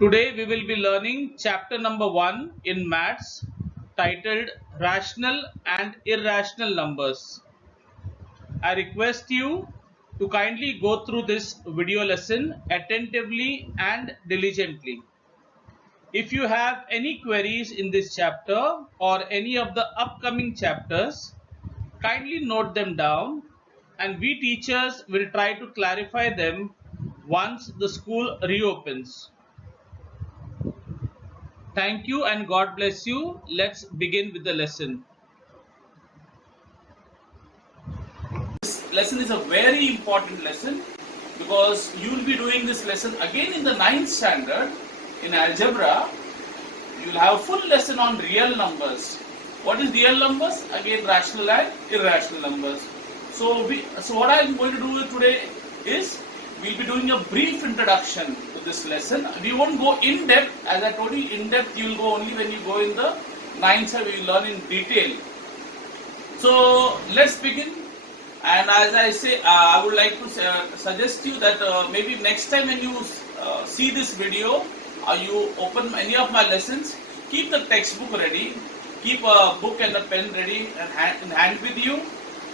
Today we will be learning chapter number 1 in maths titled Rational and Irrational Numbers. I request you to kindly go through this video lesson attentively and diligently. If you have any queries in this chapter or any of the upcoming chapters, kindly note them down and we teachers will try to clarify them once the school reopens. Thank you and God bless you. Let's begin with the lesson. This lesson is a very important lesson because you will be doing this lesson again in the 9th standard in algebra. You will have a full lesson on real numbers. What is real numbers? Again, rational and irrational numbers. So what I am going to do today is we will be doing a brief introduction to this lesson. We won't go in depth. As I told you, in depth you will go only when you go in the 9th side, we will learn in detail. So let's begin. And as I say, I would like to suggest you that maybe next time when you see this video or you open any of my lessons, keep the textbook ready, keep a book and a pen ready and in hand with you,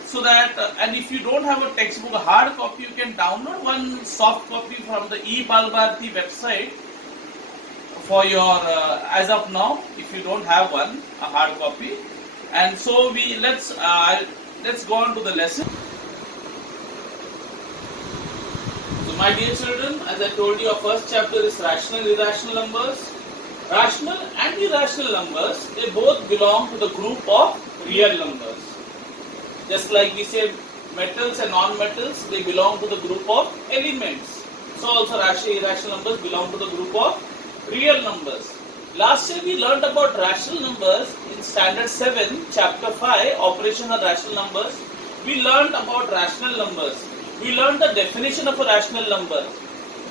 so that and if you don't have a textbook, a hard copy, you can download one soft copy from the eBalbharati website for your as of now, if you don't have one, a hard copy. And so let's go on to the lesson. So my dear children, as I told you, our first chapter is rational and irrational numbers. Rational and irrational numbers, they both belong to the group of real numbers. Just like we say metals and non-metals, they belong to the group of elements. So also rational and irrational numbers belong to the group of real numbers. Last year we learned about rational numbers in standard 7, chapter 5, operation on rational numbers. We learned about rational numbers. We learned the definition of a rational number.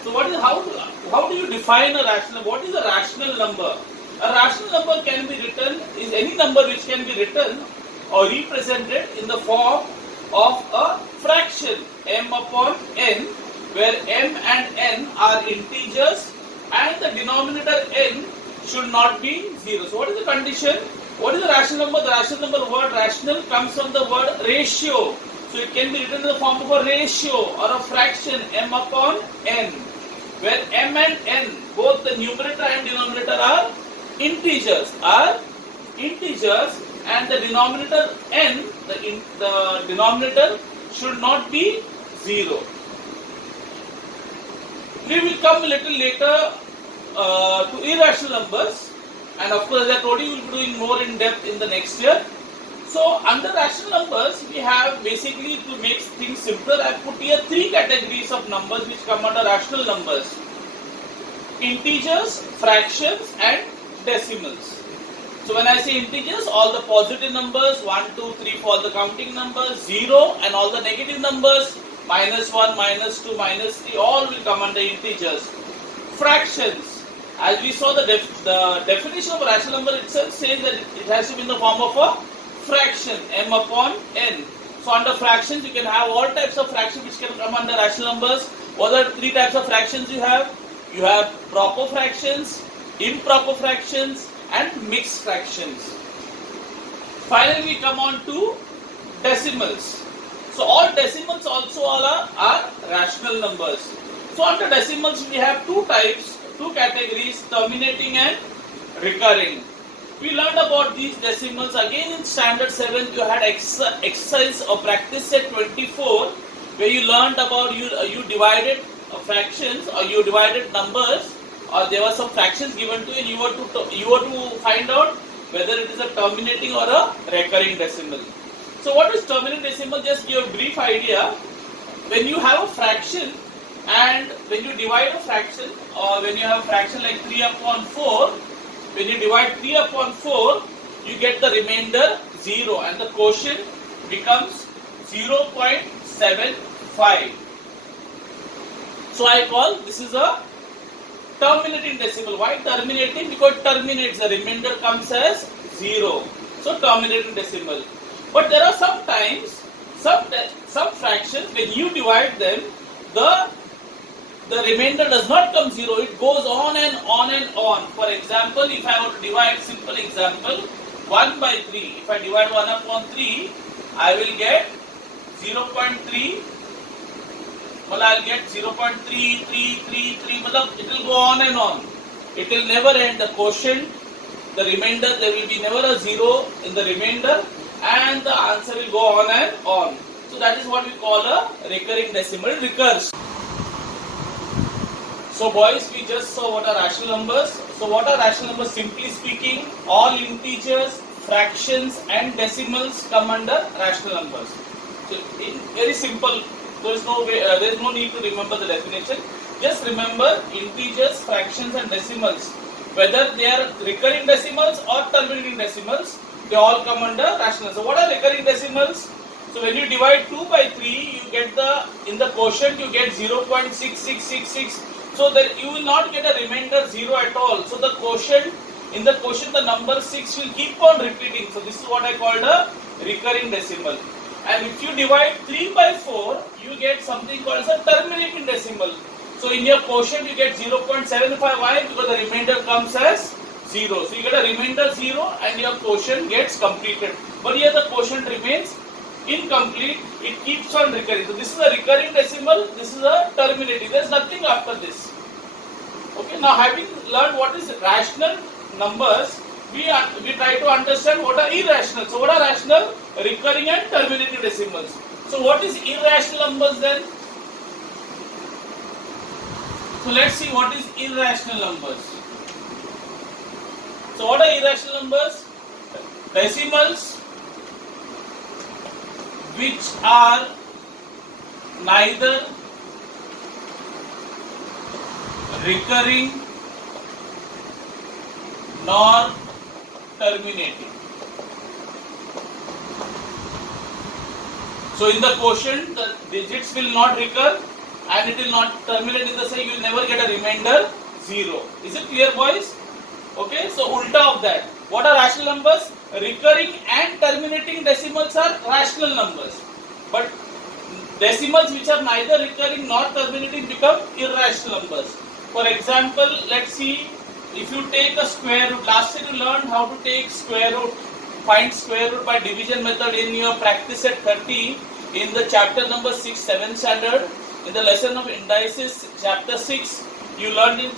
So how do you define a rational? What is a rational number? A rational number can be written, is any number which can be written or represented in the form of a fraction, m upon n, where m and n are integers and the denominator n should not be 0. So what is the condition? What is a rational number? The rational number word rational comes from the word ratio. So it can be written in the form of a ratio or a fraction, m upon n, where m and n, both the numerator and denominator are integers, and the denominator n, the denominator should not be 0. We will come a little later to irrational numbers, and of course as I told you, we will be doing more in depth in the next year. So under rational numbers, we have basically, to make things simpler, I have put here 3 categories of numbers which come under rational numbers: integers, fractions and decimals. So when I say integers, all the positive numbers, 1, 2, 3, 4, all the counting numbers, 0, and all the negative numbers, -1, -2, -3, all will come under integers. Fractions, as we saw, the definition of a rational number itself says that it has to be in the form of a fraction, m upon n. So under fractions, you can have all types of fractions which can come under rational numbers. What are 3 types of fractions you have? You have proper fractions, improper fractions and mixed fractions. Finally, we come on to decimals. So all decimals also are rational numbers. So under decimals, we have 2 types, 2 categories: terminating and recurring. We learned about these decimals again in standard 7. You had exercise or practice set 24, where you learned about you divided fractions, or you divided numbers, or there were some fractions given to you, and you were to find out whether it is a terminating or a recurring decimal. So what is terminating decimal? Just give a brief idea. When you have a fraction and when you divide a fraction, or when you have a fraction like 3 upon 4, when you divide 3 upon 4, you get the remainder 0 and the quotient becomes 0.75. So I call this is a terminating decimal. Why terminating? Because it terminates, the remainder comes as 0. So terminating decimal. But there are sometimes some fractions, when you divide them, the the remainder does not come 0, it goes on and on and on. For example, if I were to divide, simple example, 1 by 3, if I divide 1 upon 3, I will get 0.3, well, I'll get 0.3333, it will go on and on. It will never end. The quotient, the remainder, there will be never a 0 in the remainder, and the answer will go on and on. So that is what we call a recurring decimal. It recurs. So boys, we just saw what are rational numbers. So what are rational numbers? Simply speaking, all integers, fractions and decimals come under rational numbers. So in very simple, there is no way, there is no need to remember the definition. Just remember integers, fractions and decimals. Whether they are recurring decimals or terminating decimals, they all come under rational. So what are recurring decimals? So when you divide 2 by 3, you get in the quotient you get 0.6666. So that you will not get a remainder 0 at all. So the quotient, in the quotient the number 6 will keep on repeating. So this is what I called a recurring decimal. And if you divide 3 by 4, you get something called as a terminating decimal. So in your quotient you get 0.75. Why? Because the remainder comes as 0. So you get a remainder 0 and your quotient gets completed. But here the quotient remains incomplete. It keeps on recurring. So this is a recurring decimal. This is a terminating. There is nothing after this. Okay. Now having learned what is rational numbers, we try to understand what are irrational. So what are rational? Recurring and terminating decimals. So what is irrational numbers then? So let's see what is irrational numbers. So what are irrational numbers? Decimals which are neither recurring nor terminating. So in the quotient, the digits will not recur and it will not terminate in the sense you will never get a remainder 0. Is it clear, boys? Okay, so ulta of that. What are rational numbers? Recurring and terminating decimals are rational numbers. But decimals which are neither recurring nor terminating become irrational numbers. For example, let's see, if you take a square root, last year you learned how to take square root, find square root by division method in your practice set 30 in the chapter number 6, 7th standard. In the lesson of indices, chapter 6, you learned in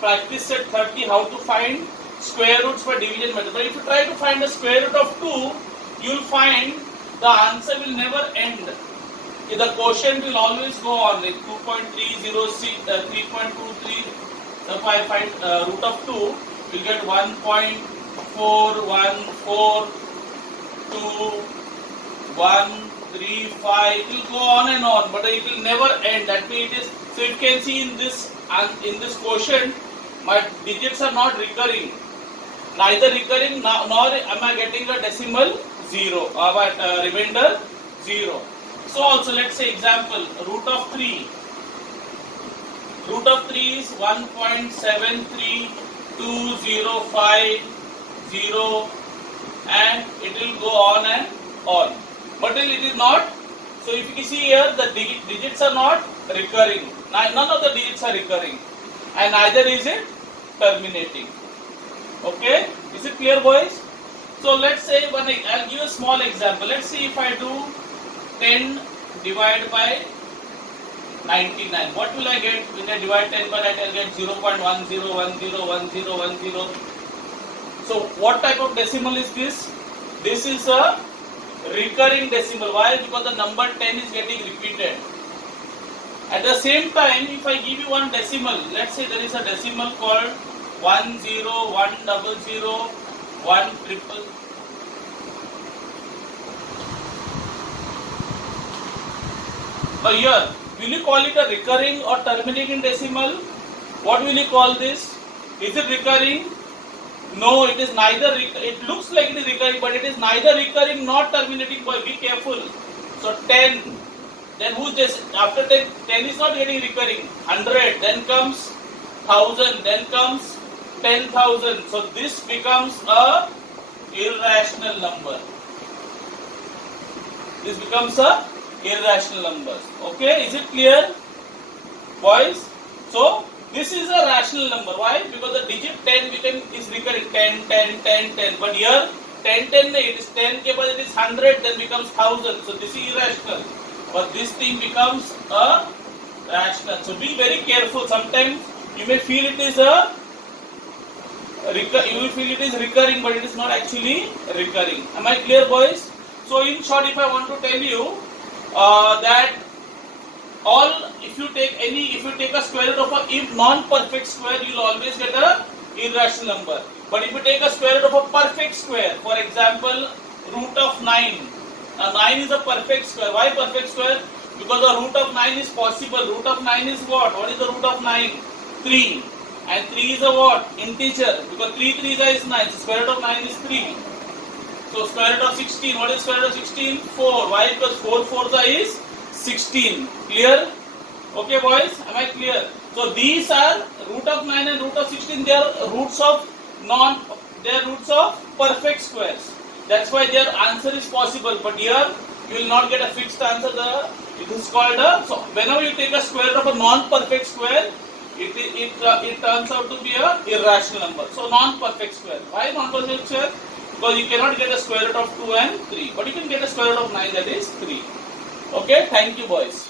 practice set 30 how to find square roots by division method. But if you try to find the square root of 2, you will find the answer will never end. The quotient will always go on, like 2.306, 3.23. So if I find root of 2, you will get 1.4142.135. It will go on and on, but it will never end. That means it is. So you can see in this quotient, my digits are not recurring. Neither recurring nor am I getting a decimal 0 or remainder 0. So also let's say example, root of 3. Root of 3 is 1.732050 and it will go on and on. But it is not. So if you see here, the digits are not recurring. None of the digits are recurring and neither is it terminating. Okay, is it clear, boys? So let's say I'll give a small example. Let's see if I do 10 divided by 99. What will I get when I divide 10 by 9? I'll get 0.10101010. So what type of decimal is this? This is a recurring decimal. Why? Because the number 10 is getting repeated. At the same time, if I give you one decimal, let's say there is a decimal called 10, 100, 100. Here, will you call it a recurring or terminating decimal? What will you call this? Is it recurring? No, it is neither. It looks like it is recurring, but it is neither recurring nor terminating. Boy, be careful. So 10. Then who's this? After 10, 10 is not getting recurring. 100. Then comes 1000. Then comes 10,000. So this becomes a irrational number. This becomes a irrational numbers. Okay, is it clear, boys? So this is a rational number. Why? Because the digit 10 is recurring 10, 10, 10, 10. But here 10, 10, it is 10 के बाद it is 100, then becomes 1000. So this is irrational. But this thing becomes a rational. So be very careful. Sometimes you may feel it is recurring, but it is not actually recurring. Am I clear, boys? So in short, if I want to tell you that if you take a square root of a non-perfect square, you will always get a irrational number. But if you take a square root of a perfect square, for example, root of 9. Now 9 is a perfect square. Why perfect square? Because the root of 9 is possible. Root of 9 is what? What is the root of 9? 3. And 3 is a what? Integer. Because 3 is 9. So square root of 9 is 3. So square root of 16. What is square root of 16? 4. Why? Because 4 4 is 16. Clear? Okay, boys? Am I clear? So these are root of 9 and root of 16. They are roots of perfect squares. That's why their answer is possible. But here you will not get a fixed answer. It is called so whenever you take a square root of a non-perfect square, it turns out to be a irrational number. So non-perfect square. Why non-perfect square? Because you cannot get a square root of 2 and 3. But you can get a square root of 9, that is 3. Okay, thank you, boys.